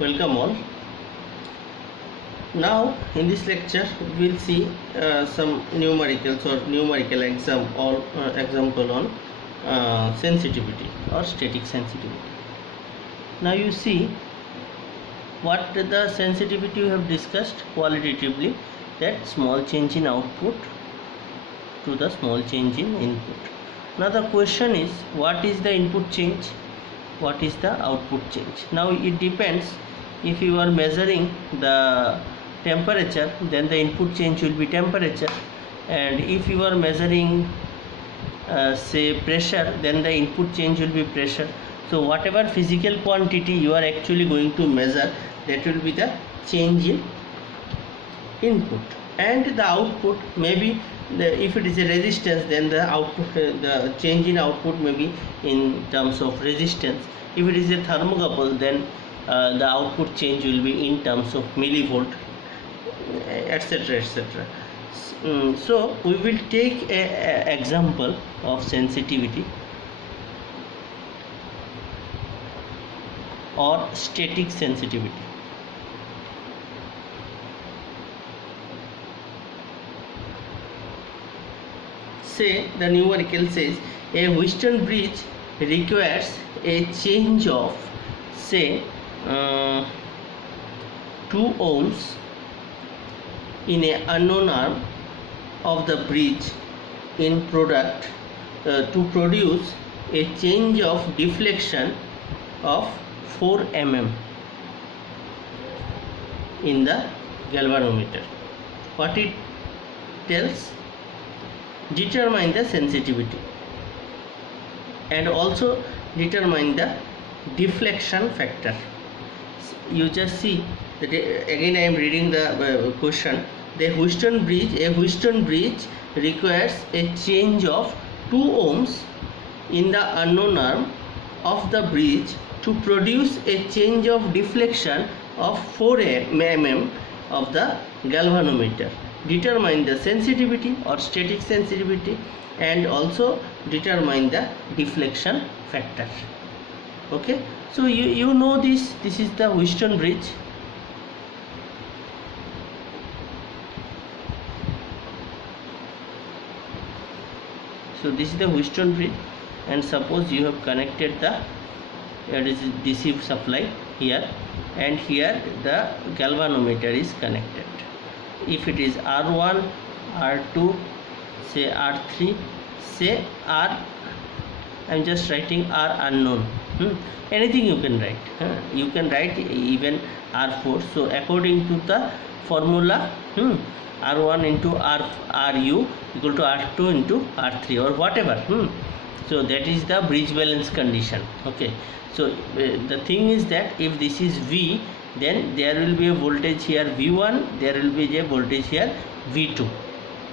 Welcome all. Now in this lecture we will see some numericals or numerical example on sensitivity or static sensitivity. Now you see what the sensitivity we have discussed qualitatively, that small change in output to the small change in input. Now the question is, what is the input change, what is the output change? Now it depends. If you are measuring the temperature, then the input change will be temperature, and if you are measuring say pressure, then the input change will be pressure. So whatever physical quantity you are actually going to measure, that will be the change in input, and the output maybe if it is a resistance, then the output the change in output may be in terms of resistance. If it is a thermocouple, then the output change will be in terms of millivolt, etc, etc. So we will take a example of sensitivity or static sensitivity. Say the numerical says a Wheatstone bridge requires a change of say 2 ohms in a unknown arm of the bridge in product to produce a change of deflection of 4 mm in the galvanometer. What it tells? Determine the sensitivity and also determine the deflection factor. You just see that again I am reading the question. A Wheatstone bridge requires a change of 2 ohms in the unknown arm of the bridge to produce a change of deflection of 4 mm of the galvanometer. Determine the sensitivity or static sensitivity and also determine the deflection factor. Okay, so you know this is the Wheatstone bridge. So this is the Wheatstone bridge, and suppose you have connected the DC supply here, and here the galvanometer is connected. If it is R1, R2, say R3, say R, I am just writing R unknown. Anything you can write. You can write even R4. So according to the formula, R1 into RU equal to R2 into R3 or whatever. So that is the bridge balance condition. Okay. So the thing is that if this is V, then there will be a voltage here V1, there will be a voltage here V2.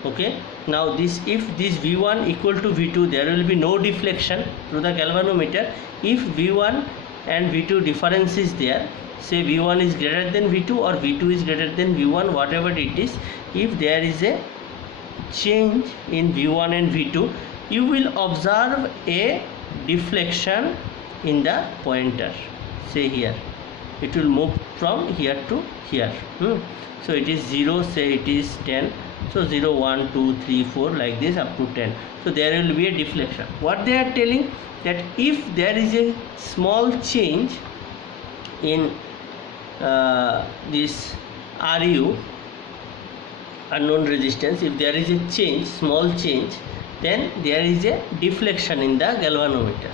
Okay. Now if this V1 equal to V2, there will be no deflection through the galvanometer. If V1 and V2 difference is there, say V1 is greater than V2 or V2 is greater than V1, whatever it is, if there is a change in V1 and V2, you will observe a deflection in the pointer. Say here it will move from here to here. So it is 0, say it is 10, so 0, 1, 2, 3, 4 like this up to 10. So there will be a deflection. What they are telling, that if there is a small change in this RU, unknown resistance, if there is a change, small change, then there is a deflection in the galvanometer.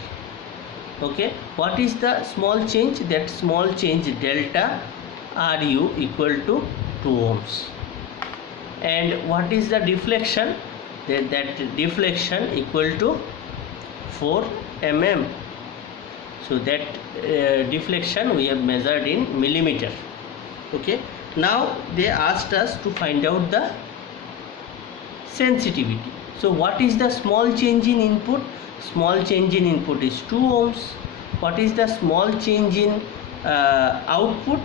Okay, what is the small change? That small change delta RU equal to 2 ohms. And what is the deflection? That deflection equal to 4 mm. So that deflection we have measured in millimeter. Okay, now they asked us to find out the sensitivity. So what is the small change in input? Small change in input is 2 ohms. What is the small change in output?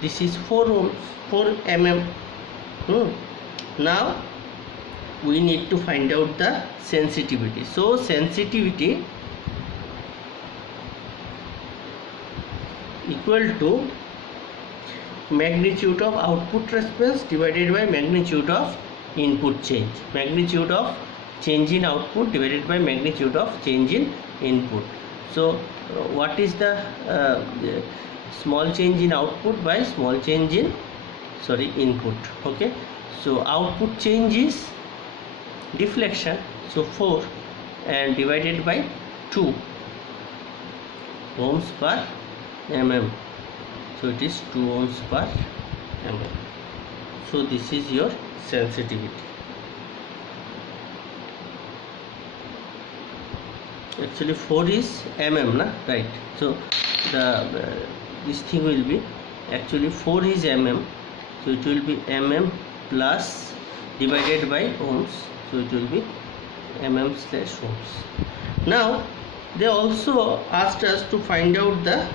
This is 4 ohms, 4 mm. Now we need to find out the sensitivity. So sensitivity equal to magnitude of output response divided by magnitude of input change. Magnitude of change in output divided by magnitude of change in input. So what is the small change in output by small change in input? Okay, so output change is deflection, so 4 and divided by 2 ohms per mm, so it is 2 ohms per mm. So this is your sensitivity. Actually 4 is mm, na? Right, so the this thing will be actually 4 is mm, so it will be mm plus divided by ohms, so it will be mm slash ohms. Now they also asked us to find out the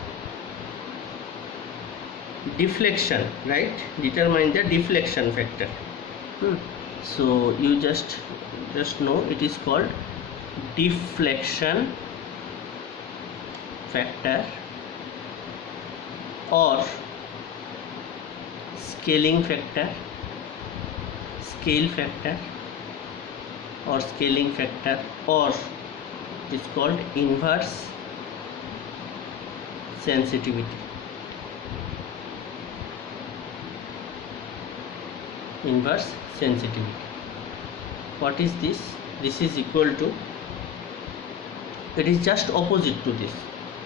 deflection, right? Determine the deflection factor. So you just know it is called deflection factor or scaling factor, scale factor or scaling factor, or it is called inverse sensitivity. Inverse sensitivity. What is this? This is equal to, it is just opposite to this,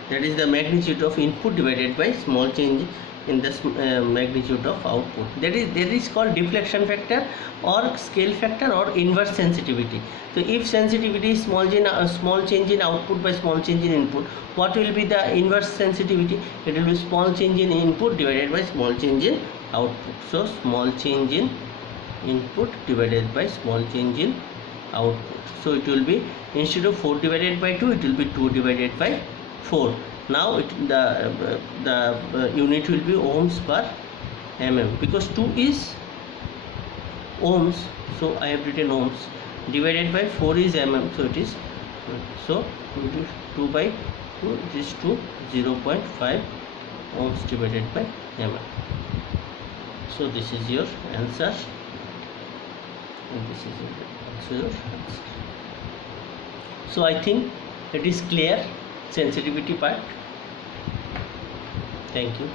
that is the magnitude of input divided by small change in the magnitude of output. That is called deflection factor or scale factor or inverse sensitivity. So if sensitivity is small change in output by small change in input, what will be the inverse sensitivity? It will be small change in input divided by small change in output. So small change in input divided by small change in output. So it will be, instead of 4 divided by 2, it will be 2 divided by 4. Now the unit will be ohms per mm, because 2 is ohms, so I have written ohms, divided by 4 is mm, so it is, so 2 by 2, it is 0.5 ohms divided by mm. So this is your answer, and this is your answer. So I think it is clear, sensitivity part. Thank you.